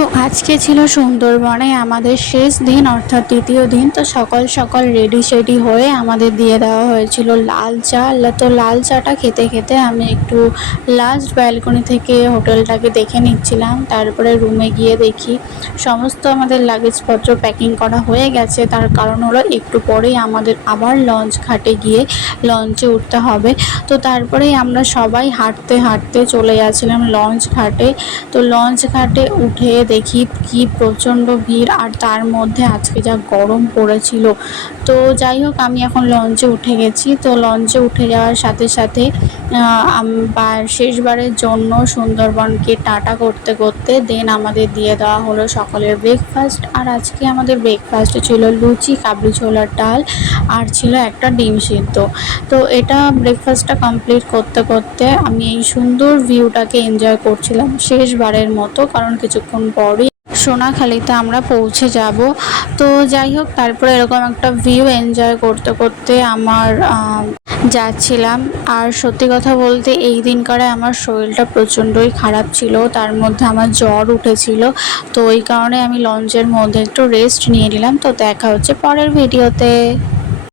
তো আজকে ছিল সুন্দরবনে আমাদের শেষ দিন অর্থাৎ দ্বিতীয় দিন। তো সকাল সকাল রেডি সেডি হয়ে আমাদের দিয়ে দেওয়া হয়েছিল লাল চা। তো লাল চাটা খেতে খেতে আমি একটু লাস্ট ব্যালকনি থেকে হোটেলটাকে দেখে নিচ্ছিলাম। তারপরে রুমে গিয়ে দেখি সমস্ত আমাদের লাগেজপত্র প্যাকিং করা হয়ে গেছে। তার কারণ হলো একটু পরেই আমাদের আবার লঞ্চ ঘাটে গিয়ে লঞ্চে উঠতে হবে। তো তারপরেই আমরা সবাই হাঁটতে হাঁটতে চলে যাচ্ছিলাম লঞ্চ ঘাটে। তো লঞ্চ ঘাটে উঠে দেখি কি প্রচণ্ড ভিড়, আর তার মধ্যে আজকে যা গরম পড়েছিল। তো যাই হোক, আমি এখন লঞ্চে উঠে গেছি। তো লঞ্চে উঠে যাওয়ার সাথে সাথে শেষবারের জন্য সুন্দরবনকে টাটা করতে করতে দেন আমাদের দিয়ে দেওয়া হলো সকালের ব্রেকফাস্ট। আর আজকে আমাদের ব্রেকফাস্টে ছিল লুচি, কাবলি ছোলার ডাল, আর ছিল একটা ডিম সিদ্ধ। তো এটা ব্রেকফাস্টটা কমপ্লিট করতে করতে আমি এই সুন্দর ভিউটাকে এনজয় করছিলাম শেষবারের মতো, কারণ কিছুক্ষণ পরই সোনাখালিতে আমরা পৌঁছে যাব। তো যাই হোক, তারপরে এরকম একটা ভিউ এনজয় করতে করতে আমার যাচ্ছিলাম। আর সত্যি কথা বলতে এই দিনকারে আমার শরীরটা প্রচণ্ডই খারাপ ছিল, তার মধ্যে আমার জ্বর উঠেছিল। তো ওই কারণে আমি লঞ্চের মধ্যে একটু রেস্ট নিয়ে নিলাম। তো দেখা হচ্ছে পরের ভিডিওতে।